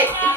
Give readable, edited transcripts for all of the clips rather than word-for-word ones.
Bye.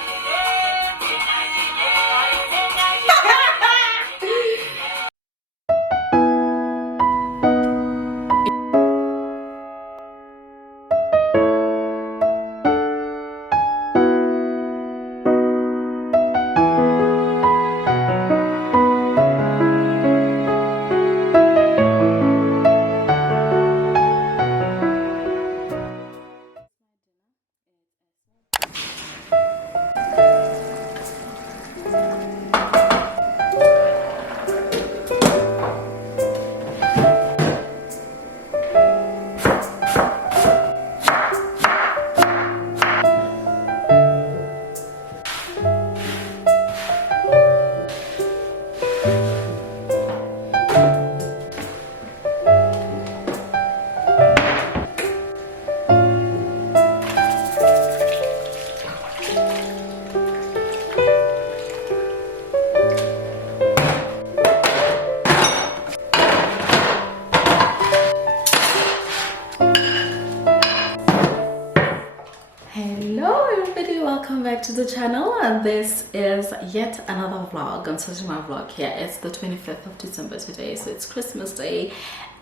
Hello everybody, welcome back to the channel, and this is yet another vlog. I'm starting my vlog here. It's the 25th of December today, so it's Christmas Day,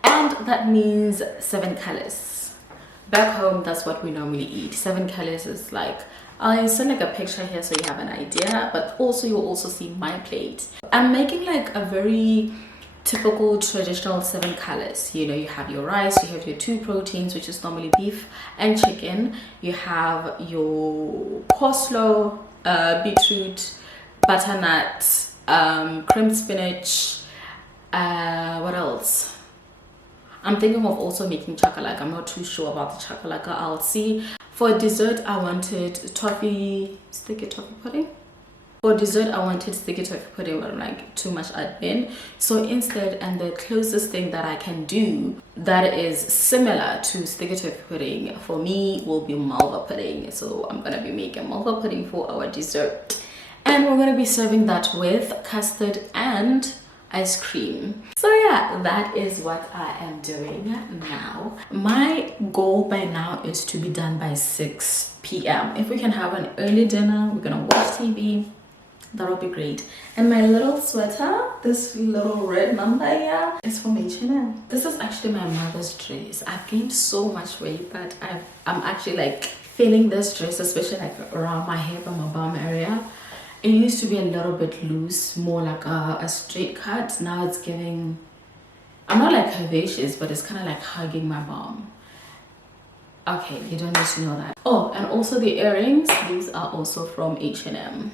and that means 7 colors. Back home, that's what we normally eat. 7 colors is like, I'll send like a picture here so you have an idea, but also you'll also see my plate. I'm making like a very typical traditional 7 colors. You know, you have your rice, you have your 2 proteins, which is normally beef and chicken, you have your coleslaw, beetroot, butternut, crimped spinach, what else? I'm thinking of also making chakalaka. I'm not too sure about the chakalaka. I'll see. For dessert, I wanted sticky toffee pudding. For dessert, I wanted sticky toffee pudding, but I'm like, too much admin. So instead, and the closest thing that I can do that is similar to sticky toffee pudding for me will be malva pudding. So I'm gonna be making malva pudding for our dessert, and we're gonna be serving that with custard and ice cream. So yeah, that is what I am doing now. My goal by now is to be done by 6 p.m. If we can have an early dinner, we're gonna watch TV. That'll be great. And my little sweater, this little red number here, is from H&M. This is actually my mother's dress. I've gained so much weight that I'm actually like feeling this dress, especially like around my hip and my bum area. It used to be a little bit loose, more like a straight cut. Now it's giving, I'm not like curvaceous, but it's kind of like hugging my bum. Okay, you don't need to know that. Oh, and also the earrings, these are also from H&M.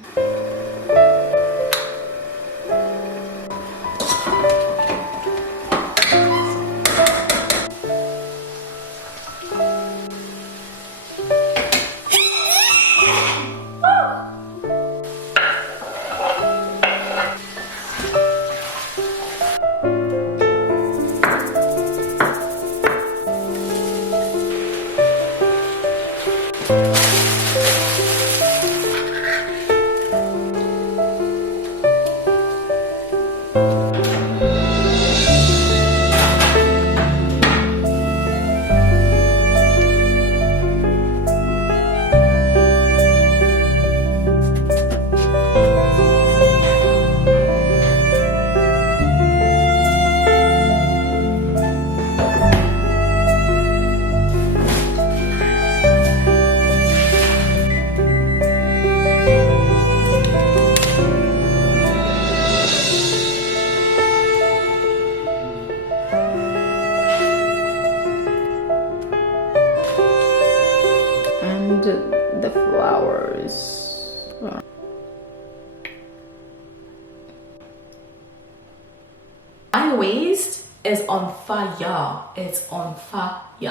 The flowers. My waist is on fire. It's on fire. You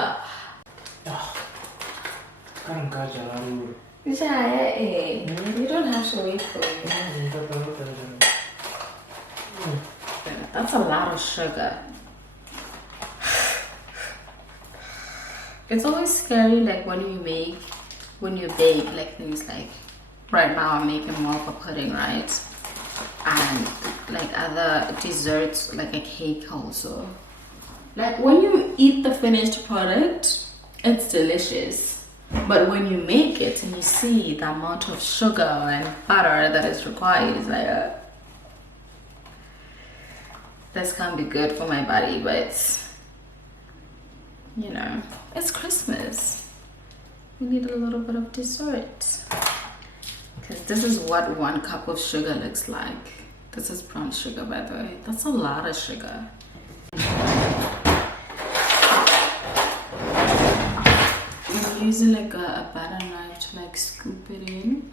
don't have to wait for it. That's a lot of sugar. It's always scary, like when you bake, like things like right now I'm making malva pudding, right? And like other desserts, like a cake also. Like when you eat the finished product, it's delicious. But when you make it and you see the amount of sugar and butter that is required, it's like, this can't be good for my body, but you know, it's Christmas. We need a little bit of dessert. Because this is what 1 cup of sugar looks like. This is brown sugar, by the way. That's a lot of sugar. I'm using like a butter knife to like scoop it in.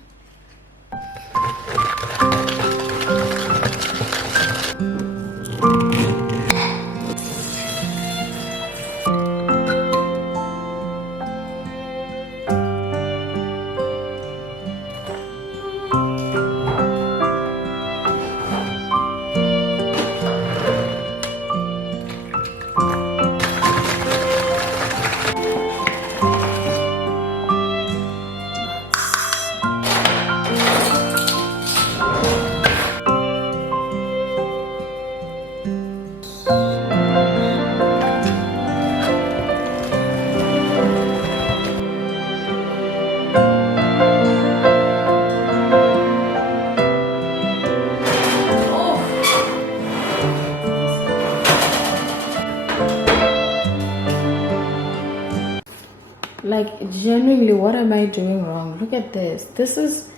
Like, genuinely, what am I doing wrong? Look at this. This is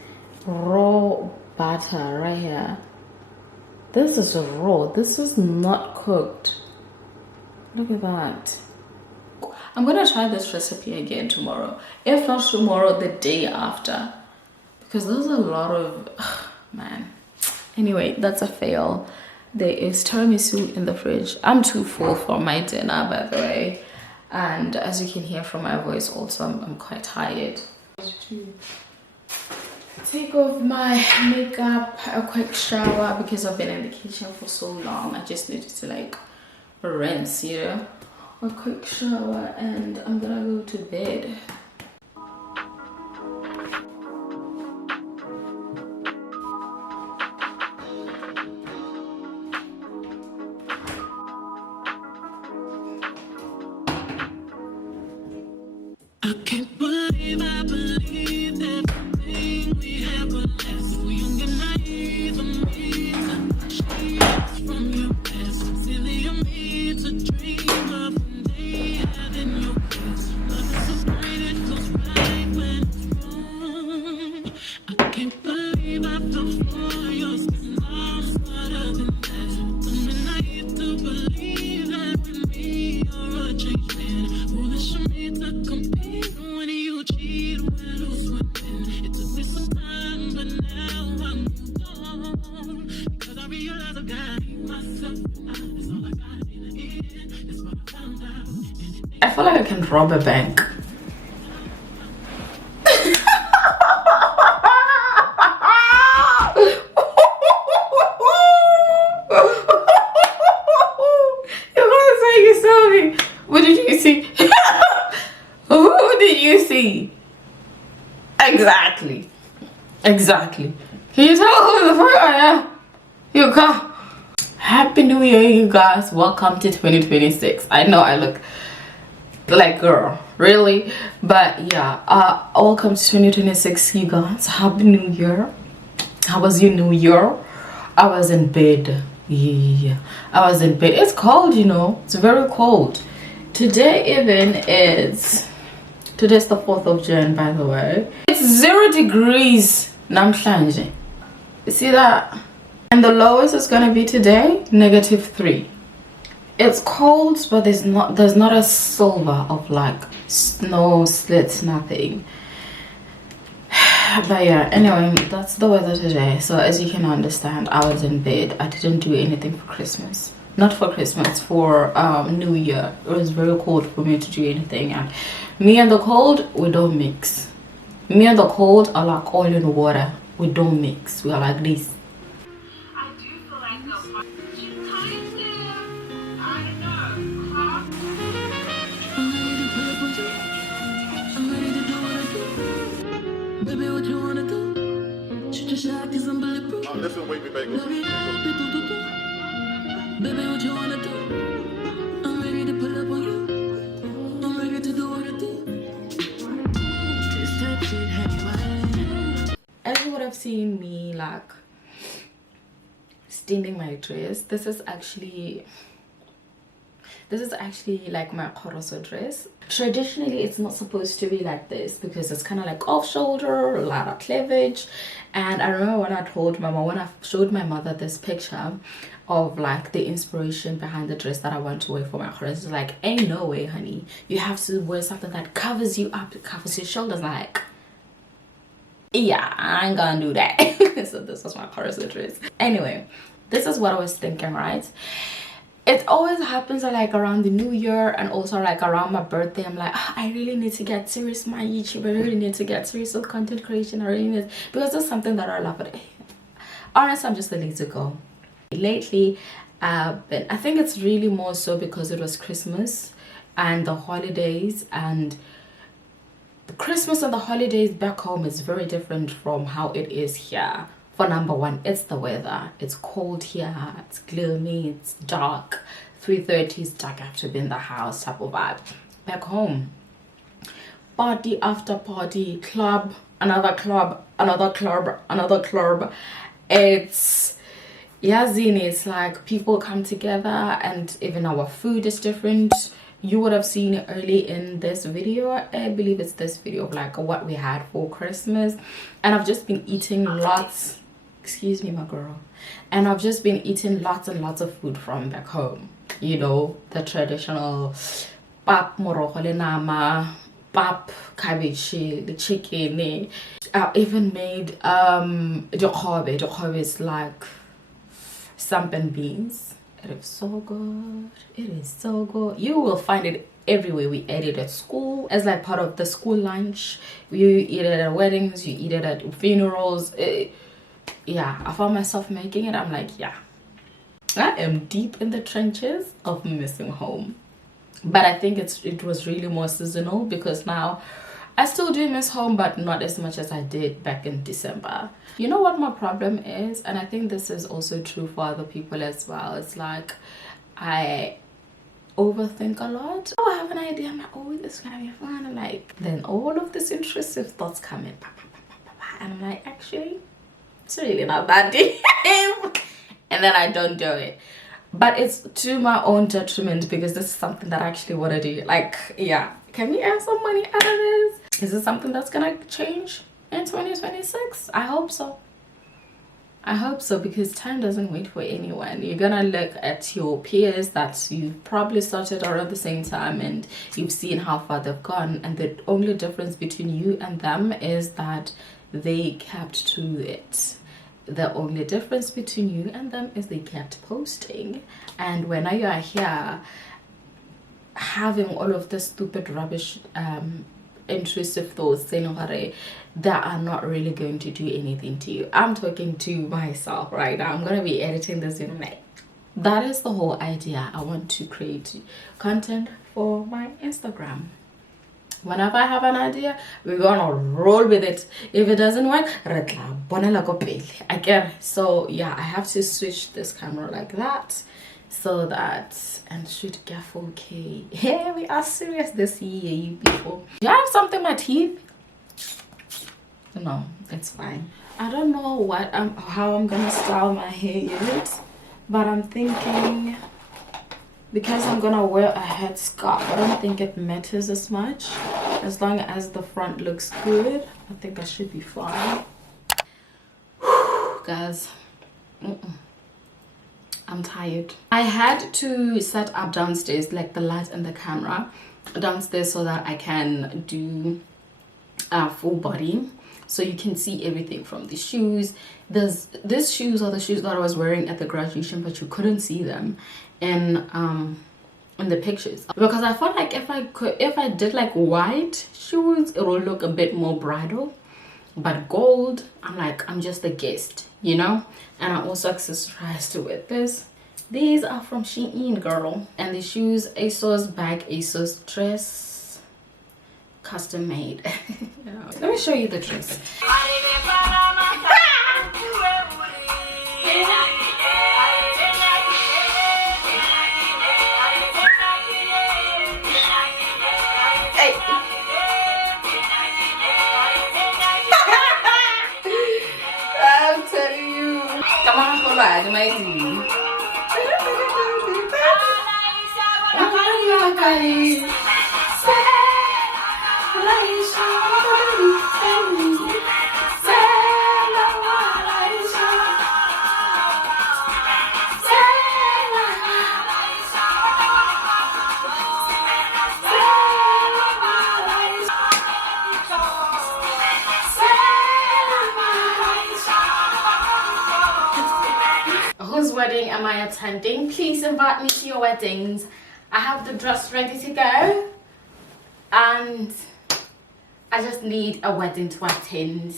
raw butter right here. This is raw. This is not cooked. Look at that. I'm gonna try this recipe again tomorrow. If not tomorrow, the day after. Because there's a lot of... man. Anyway, that's a fail. There is tiramisu in the fridge. I'm too full for my dinner, by the way. And as you can hear from my voice also, I'm quite tired. To take off my makeup, a quick shower, because I've been in the kitchen for so long. I just needed to like rinse, you know. A quick shower and I'm gonna go to bed. I can't believe I believed everything we had, but less so young and naive of me to shades from your past. Silly of me to dream of one day having your kiss. Love is so great it goes right when it's wrong. I can't believe I fell for your skin. I'm smarter than that. Tell me naive to believe that with me you're a changed man. Foolish of me to compare. When you cheat, we'll lose within. It took me some time, but now I'm gone. Because I realize I got myself, and it's all I got in the end. That's what I found out. I feel like I can rob a bank. You're gonna say you saw me. What did you see? Who did you see? Exactly. Exactly. Can you tell who the fuck I am? You come. Happy New Year, you guys. Welcome to 2026. I know I look like girl, really, but yeah, welcome to 2026, you guys. Happy New Year. How was your New Year? I was in bed. Yeah, I was in bed. It's cold, you know. It's very cold. Today even is... Today's the 4th of June, by the way. It's 0 degrees namhlanje. You see that? And the lowest is gonna be today, -3. It's cold, but there's not a silver of like snow slits, nothing. But yeah, anyway, that's the weather today. So as you can understand, I was in bed. I didn't do anything for Christmas. Not for Christmas, for New Year. It was very cold for me to do anything, and me and the cold, we don't mix. Me and the cold are like oil and water. We don't mix. We are like this. I do feel like a I know. I'm ready to do what I do. Baby, what you wanna do? Shoot your shot, cause I'm bulletproof. Listen, wait, baby. Baby, what you wanna do? I'm ready to pull up on you. I'm ready to do what I do. have seen me like steaming my dress. This is actually like my koroso dress. Traditionally it's not supposed to be like this because it's kind of like off shoulder, a lot of cleavage. And I remember when I showed my mother this picture of like the inspiration behind the dress that I want to wear for my koroso, it's like, ain't no way, honey, you have to wear something that covers you up, it covers your shoulders. Like, yeah, I ain't gonna do that. So this was my koroso dress. Anyway, this is what I was thinking, right? It always happens like around the new year and also like around my birthday. I'm like, oh, I really need to get serious with my YouTube. I really need to get serious with content creation. I really need, because it's something that I love. But honestly, I'm just a lazy girl. Lately, but I think it's really more so because it was Christmas and the holidays, and the Christmas and the holidays back home is very different from how it is here. For number one, it's the weather. It's cold here, it's gloomy, it's dark. 3:30 is dark, I have to be in the house type of vibe. Back home, party after party, club, another club, another club, another club. It's yazini, it's like people come together, and even our food is different. You would have seen it early in this video. I believe it's this video of like what we had for Christmas, and I've just been eating lots, excuse me my girl, and I've just been eating lots and lots of food from back home. You know, the traditional pap morogo le nama, pap cabbage, the chicken. I even made dikhobe. Dikhobe is like sampan beans. It is so good. It is so good. You will find it everywhere. We ate it at school as like part of the school lunch. You eat it at weddings, you eat it at funerals. Yeah, I found myself making it. I'm like, yeah, I am deep in the trenches of missing home. But I think it was really more seasonal, because now I still do miss home, but not as much as I did back in December. You know what my problem is? And I think this is also true for other people as well. It's like I overthink a lot. Oh, I have an idea. I'm like, oh, this is gonna be fun. And like, then all of these intrusive thoughts come in. And I'm like, actually, it's really not that deep. And then I don't do it. But it's to my own detriment, because this is something that I actually want to do. Like, yeah, can we earn some money out of this? Is this something that's gonna change in 2026? I hope so. I hope so, because time doesn't wait for anyone. You're gonna look at your peers that you probably started around the same time, and you've seen how far they've gone, and the only difference between you and them is that they kept to it. The only difference between you and them is they kept posting. And when you are here having all of this stupid rubbish intrusive thoughts saying that are not really going to do anything to you. I'm talking to myself right now. I'm gonna be editing this in a minute. That is the whole idea. I want to create content for my Instagram. Whenever I have an idea, we're gonna roll with it. If it doesn't work, I get it. So yeah, I have to switch this camera like that, so that, and shoot get 4K. Yeah, we are serious this year, you people. Do I have something in my teeth? No, it's fine. I don't know how I'm gonna style my hair yet, but I'm thinking, because I'm gonna wear a headscarf, I don't think it matters as much. As long as the front looks good, I think I should be fine. Guys, I'm tired. I had to set up downstairs, like the light and the camera downstairs, so that I can do full body, so you can see everything from the shoes. These shoes are the shoes that I was wearing at the graduation, but you couldn't see them in the pictures, because I felt like if I did like white shoes, it will look a bit more bridal. But gold, I'm just a guest, you know. And I also accessorized with this. These are from Shein, girl. And the shoes, ASOS bag, ASOS dress, custom made. Yeah. Let me show you the dress. lại cho mấy gì. Whose wedding am I attending? Please invite me to your weddings. I have the dress ready to go and I just need a wedding to attend.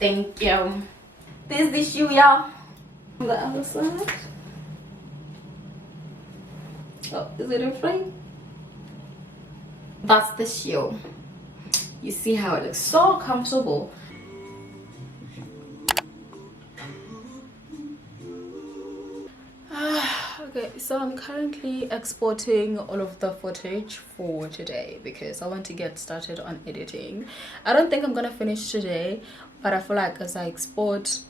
Thank you. There's the shoe, y'all. On the other side. Oh, is it in frame? That's the shoe. You see how it looks so comfortable. Okay, so I'm currently exporting all of the footage for today because I want to get started on editing. I don't think I'm gonna finish today, but I feel like as I export,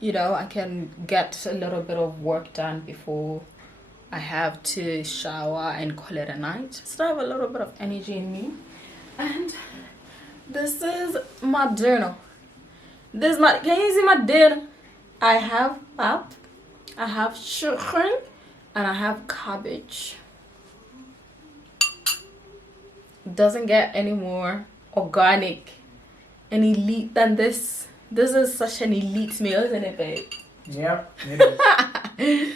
you know, I can get a little bit of work done before I have to shower and call it a night. Still have a little bit of energy in me. And this is my dinner. This is my, can you see my dinner? I have pap, I have chicken, and I have cabbage. Doesn't get any more organic and elite than this. This is such an elite meal, isn't it, babe? Yep, it is.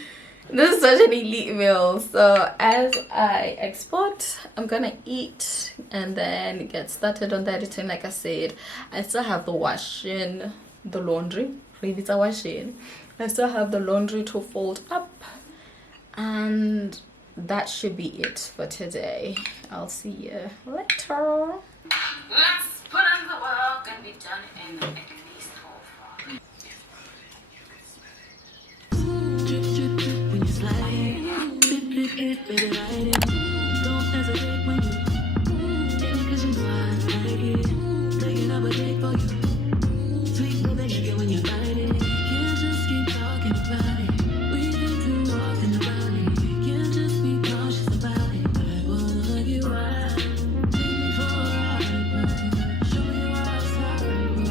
This is such an elite meal. So as I export, I'm gonna eat and then get started on the editing. Like I said, I still have the washing, the laundry. Rivita washing. I still have the laundry to fold up. And that should be it for today. I'll see you later. Let's put in the work and be done in at least half. When you slide, baby, ride it. Don't hesitate when you take it 'cause you know I like it. Taking up a day for you. Sweet little baby when you ride it. Can't just keep talking about it. We've been through talking about it. Can't just be cautious about it. I wanna get wild. Take me for a ride, show me what's happening.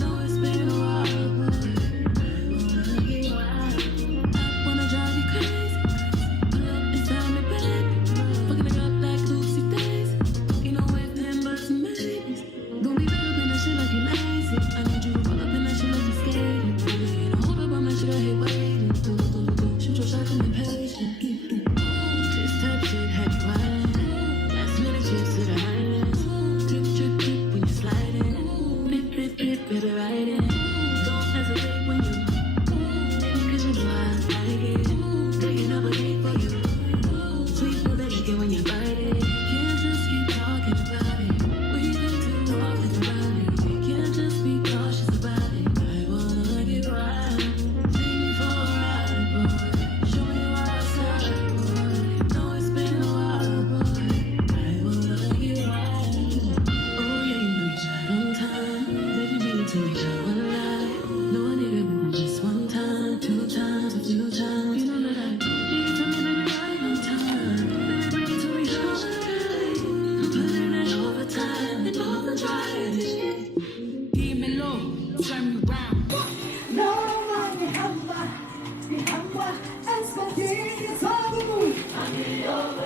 Know it's been a while, but I wanna get wild. I wanna drive you crazy. Pull up inside me, baby. Fucking it up like Lucy Days. You know with them but some babies. Don't be caught up in that shit like you lazy. I need you to roll up in that shit like you skating. Baby, don't hold up on that shit, I hate waiting. Shoot your shot and be patient. This type shit had you wildin'. Last minute trips to the island. Drip, drip, drip when you sliding. Bip, bip, bip, baby, riding. Don't hesitate when you take me 'cause you know I like it. Taking up a date for you. Sweet little baby when you bite it. Can't just keep talking about it. We've been too talking about it. Can't just be cautious about it. I wanna get wild. Take me for a ride, boy. Show me what's up, boy. Know it's been a while, boy. I wanna get wild. Oh yeah, you know you tried on time. Baby, bring it to me, try one lie. No, I need it more than just one time, 2 times, a few times. You know that I need it to me, baby, right on time. Baby, bring it to me, try one lie. I'm putting it overtime and overdrive. Give me low, turn me round.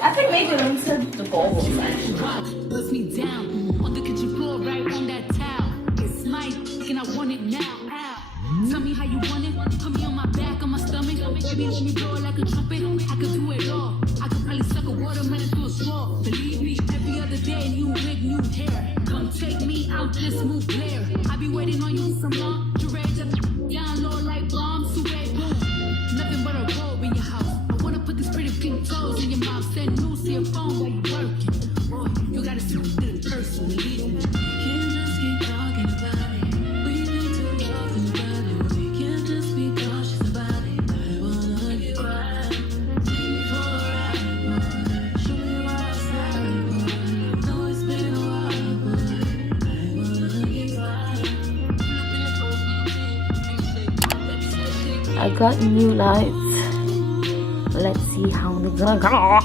I think maybe we said the goals actually. Puts me down on the kitchen floor, right on that towel. It's mine, and I want it now. Ow. Tell me how you want it. Put me on my back, on my stomach. Baby, let me blow it like a trumpet. I could do it all. I could probably suck a watermelon through a straw. Believe me, every other day, new wig, new hair. Come take me out, just move there. I be waiting on you some long. Durage up, down low like bombs. Red boom. Nothing but a robe in your house. I wanna put these pretty pink toes in your mouth. Send news to your phone while you working. Boy, you gotta see the person, believe me. Can't just keep talking about it. We've been too talking about it. We can't just be cautious about it. I wanna get wild. Take me for a ride, boy. Show me what's happening, boy. Know it's been a while, boy. I wanna get wild. Pull up in the coast, let me say, I got new lights. Let's see how they're gonna go.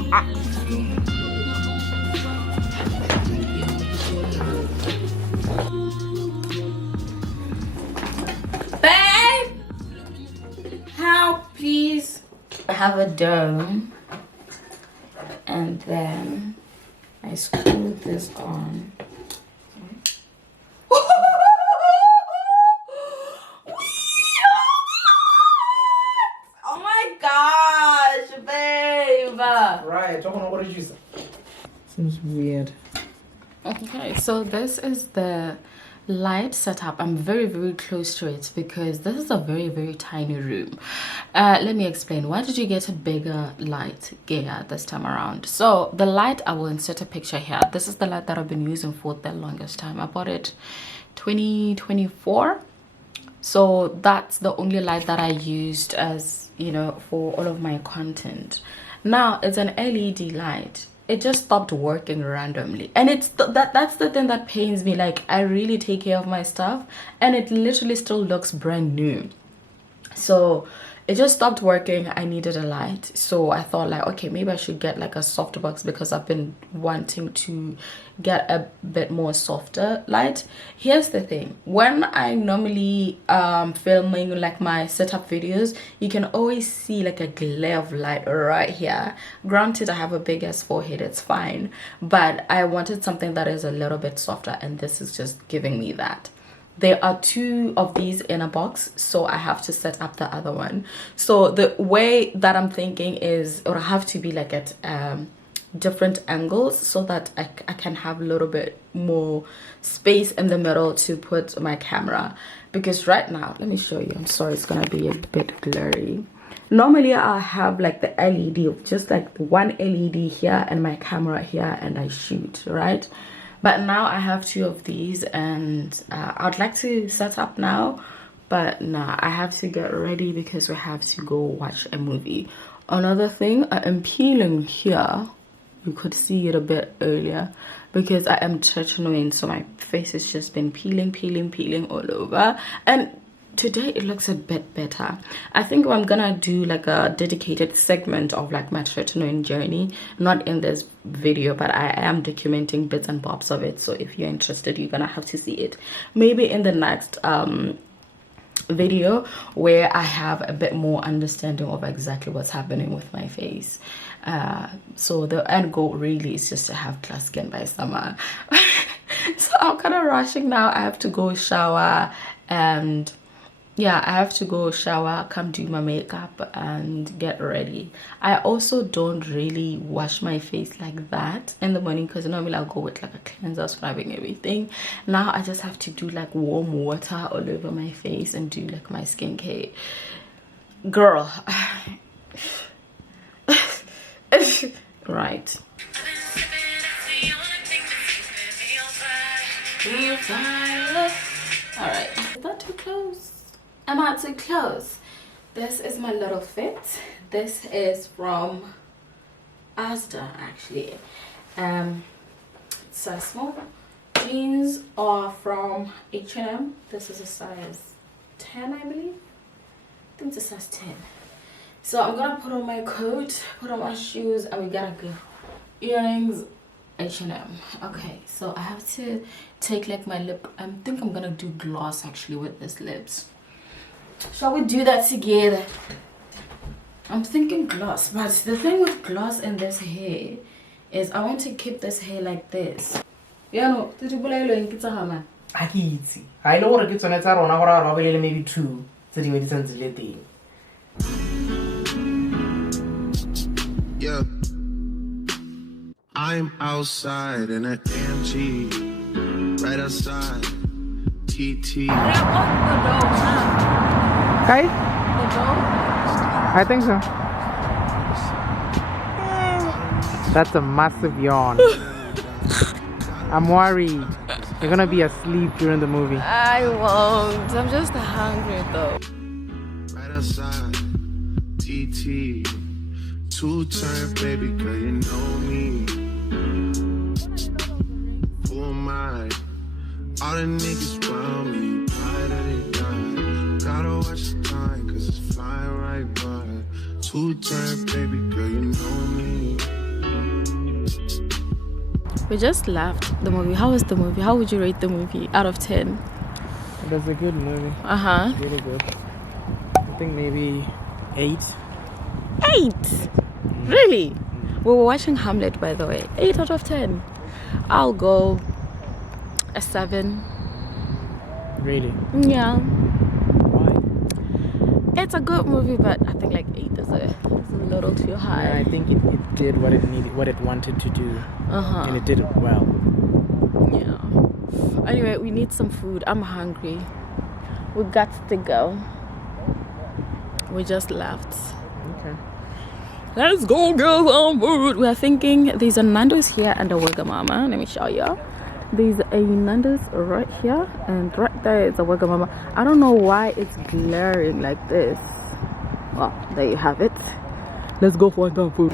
Babe! Help, please. I have a dome. And then I screw this on. Oh my gosh, babe! Right, what did you say? Seems weird. Okay, so this is the light setup. I'm very close to it because this is a very tiny room. Let me explain. Why did you get a bigger light gear this time around? So the light, I will insert a picture here. This is the light that I've been using for the longest time. I bought it 2024, so that's the only light that I used, as you know, for all of my content. Now it's an LED light. It just stopped working randomly, and it's that's the thing that pains me. Like, I really take care of my stuff and it literally still looks brand new. So it just stopped working. I needed a light, so I thought like, okay, maybe I should get like a softbox because I've been wanting to get a bit more softer light. Here's the thing, when I normally filming like my setup videos, you can always see like a glare of light right here. Granted, I have a big ass forehead, it's fine, but I wanted something that is a little bit softer, and this is just giving me that. There are 2 of these in a box, so I have to set up the other one. So the way that I'm thinking is it will have to be like at different angles so that I can have a little bit more space in the middle to put my camera. Because right now, let me show you. I'm sorry, it's gonna be a bit blurry. Normally I have like the LED, just like one LED here and my camera here, and I shoot, right? But now I have 2 of these, and I'd like to set up now, but nah, I have to get ready because we have to go watch a movie. Another thing, I am peeling here. You could see it a bit earlier because I am tretinoin, so my face has just been peeling all over, and today it looks a bit better. I think I'm gonna do like a dedicated segment of like my tretinoin journey, not in this video, but I am documenting bits and bobs of it. So if you're interested, you're gonna have to see it maybe in the next video where I have a bit more understanding of exactly what's happening with my face. So the end goal really is just to have clear skin by summer. So I'm kind of rushing now. I have to go shower, and yeah, I have to go shower, come do my makeup and get ready. I also don't really wash my face like that in the morning because normally I'll go with like a cleanser, scrubbing everything. Now I just have to do like warm water all over my face and do like my skincare. Girl. Right. Alright. Is that too close? Am I too close? This is my little fit. This is from Asda actually. It's a small. Jeans are from H&M. This is a size 10, I believe. I think it's a size 10. So I'm gonna put on my coat, put on my shoes, and we gotta go. Earrings, H&M. Okay, so I have to take like my lip. I think I'm gonna do gloss actually with this lips. Shall we do that together? I'm thinking gloss, but the thing with gloss in this hair is I want to keep this hair like this. Yeah, no, did you believe it's a hammer? I can't see. I know what it's on its own, or maybe 2. So you will send the thing. Yeah. I'm outside in an AMG, right outside TT. Okay? I think so. That's a massive yawn. I'm worried. You're gonna be asleep during the movie. I won't. I'm just hungry though. Right outside TT. 2-turn, baby girl, you know me. Who am I? All the niggas around me, pride that they die. Gotta watch the time, cause it's flying Two times, baby girl, you know me. We just left the movie. How was the movie? How would you rate the movie out of 10? It was a good movie. Really good. I think maybe 8. 8? Really? We were watching Hamlet, by the way. 8 out of 10. I'll go a 7. Really? Yeah. Why? It's a good movie, but I think like 8 is a little too high. Yeah, I think it did what it needed, what it wanted to do, and it did it well. Yeah. Anyway, we need some food. I'm hungry. We got to go. We just left. Okay. Let's go get some food. We are thinking there's a Nando's here and a Wagamama. Let me show you. There's a Nando's right here and right there is a Wagamama. I don't know why it's glaring like this. Well, there you have it. Let's go find some food.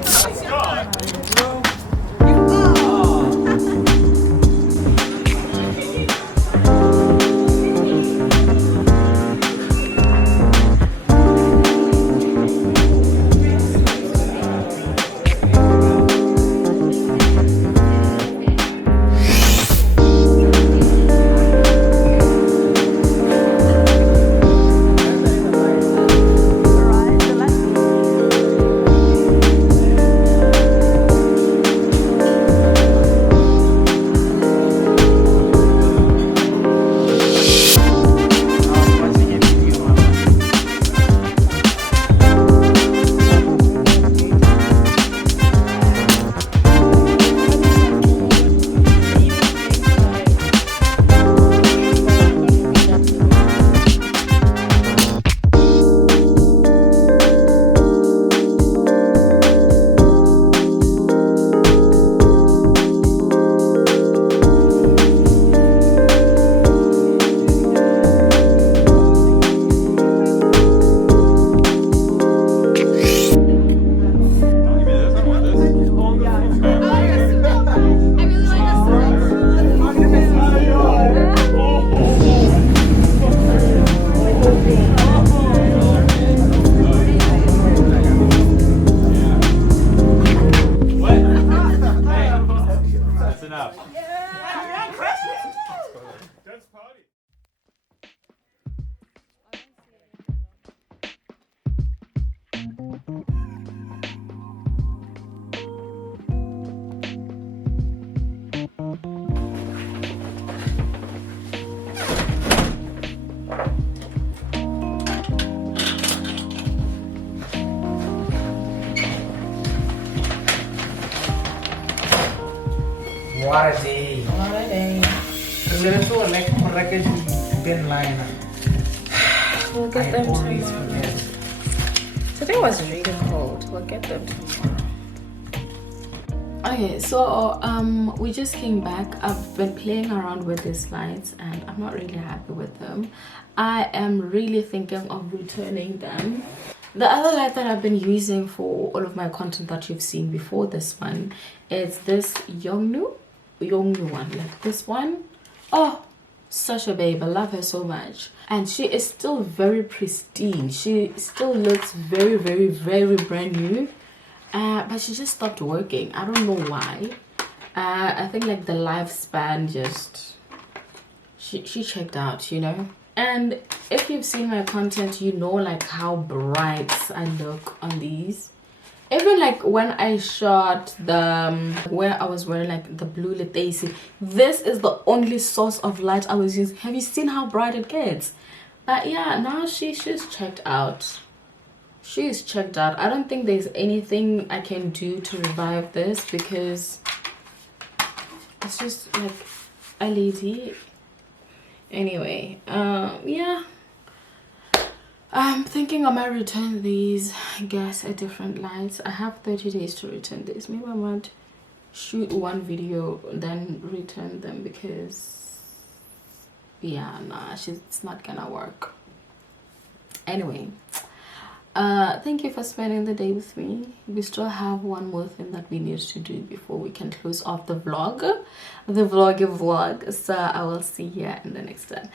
What a day. What a day. Regreso like correctly bin line. We'll get them tomorrow. Today was really cold. We'll get them tomorrow. Okay, so we just came back. I've been playing around with these lights and I'm not really happy with them. I am really thinking of returning them. The other light that I've been using for all of my content that you've seen before this one is this Yongnu one, like this one. Oh, such a babe. I love her so much, and she is still very pristine. She still looks very, very, very brand new, but she just stopped working. I don't know why. I think like the lifespan just she checked out, you know. And if you've seen my content, you know like how bright I look on these. Even like when I shot the where I was wearing like the blue Letaisi, this is the only source of light I was using. Have you seen how bright it gets? But yeah, now she's checked out. She's checked out. I don't think there's anything I can do to revive this because it's just like a lady. Anyway, yeah, I'm thinking I might return these, guess, a different lights. I have 30 days to return this. Maybe I might shoot one video then return them because yeah, nah, it's not gonna work. Anyway, thank you for spending the day with me. We still have one more thing that we need to do before we can close off the vlog, so I will see you in the next one.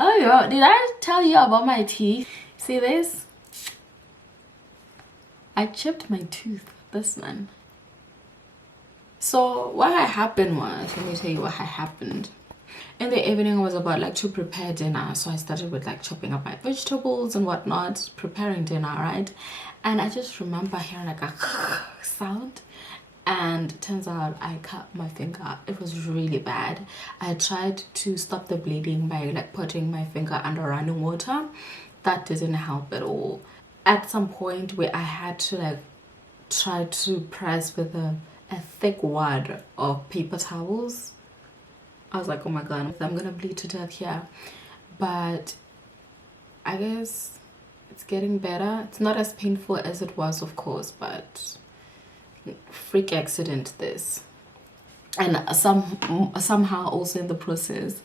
Oh yeah, did I tell you about my teeth? See this? I chipped my tooth this man. So what had happened was, let me tell you what had happened. In the evening I was about like to prepare dinner, so I started with like chopping up my vegetables and whatnot, preparing dinner, right? And I just remember hearing like a sound, and turns out I cut my finger. It was really bad. I tried to stop the bleeding by like putting my finger under running water. That didn't help at all. At some point where I had to like try to press with a thick wad of paper towels, I was like, oh my god, I'm gonna bleed to death here. But I guess it's getting better. It's not as painful as it was, of course, but freak accident this. And somehow also in the process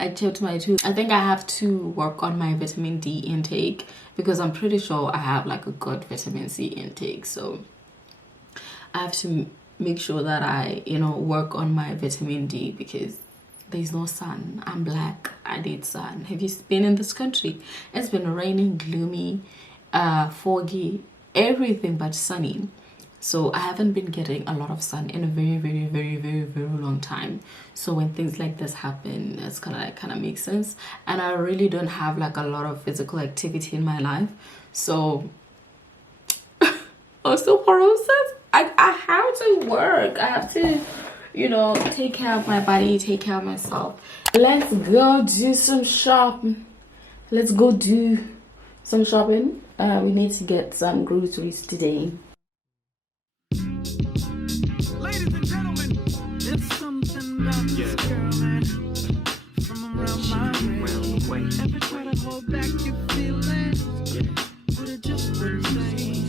I chipped my tooth. I think I have to work on my vitamin D intake, because I'm pretty sure I have like a good vitamin C intake, so I have to make sure that I, you know, work on my vitamin D, because there's no sun. I'm black, I need sun. Have you been in this country? It's been raining, gloomy, foggy, everything but sunny. So I haven't been getting a lot of sun in a very long time. So when things like this happen, it's kind of makes sense. And I really don't have like a lot of physical activity in my life, so osteoporosis, I have to work. I have to, you know, take care of my body, take care of myself. Let's go do some shopping. Let's go do some shopping. We need to get some groceries today. Ladies and gentlemen, it's something about this girl, man. From around my way. Every try to hold back your feelings, but it just wouldn't say.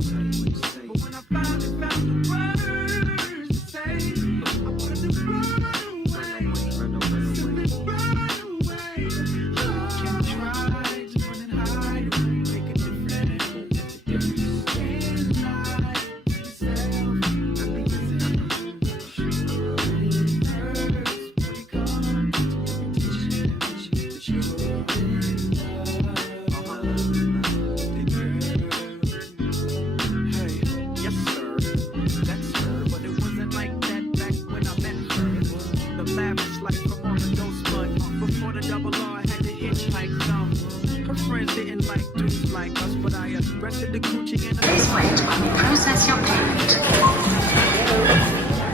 But when I finally found the words to say, I wanted to run away, simply run away. Can't try to run and hide, make a difference. Can't lie to yourself. The Gucci and Please wait while we process your payment. I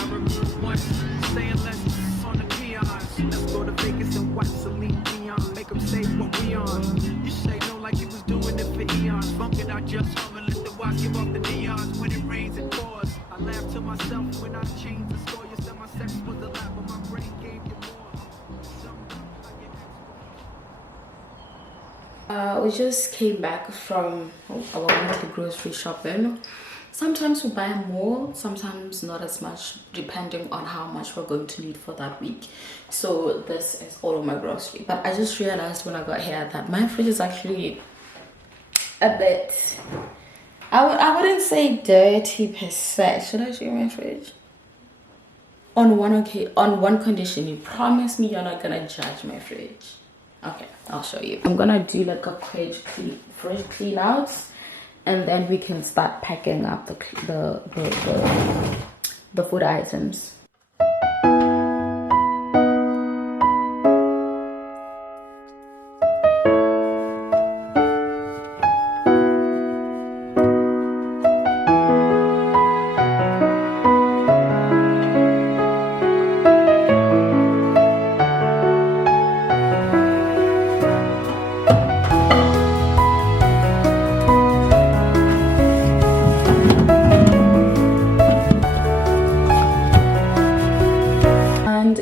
remember once saying let's on the peons. Let's go to Vegas and watch Celine Dion. Make them say what we on. You say no like you was doing it for eons. Bump it out just hum and let the watch give off the neons. When it rains it pours. I laugh to myself when I change the score. You said my sex was a lie, but my brain gave you more. We just came back from our weekly grocery shopping. Sometimes we buy more, sometimes not as much, depending on how much we're going to need for that week. So this is all of my grocery. But I just realized when I got here that my fridge is actually a bit, I wouldn't say dirty per se. Should I show you my fridge? On one condition, you promise me you're not gonna judge my fridge. Okay, I'll show you. I'm gonna do like a fridge clean out, and then we can start packing up the food items.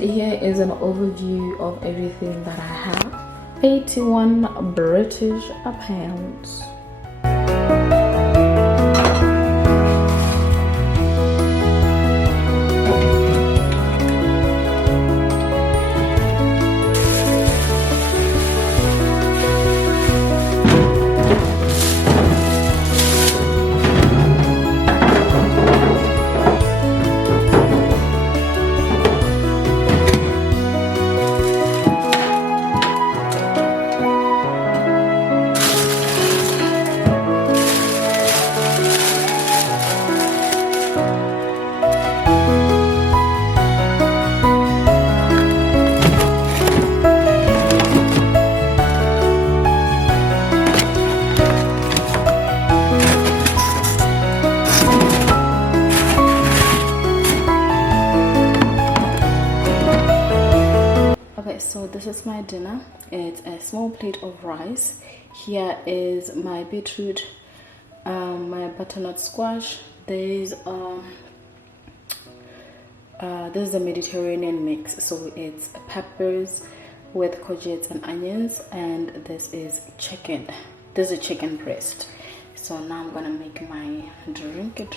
Here is an overview of everything that I have. 81 British pounds. my dinner. It's a small plate of rice. Here is my beetroot, my butternut squash. There's this is a Mediterranean mix, so it's peppers with courgettes and onions, and this is chicken. This is a chicken breast. So now I'm gonna make my drink.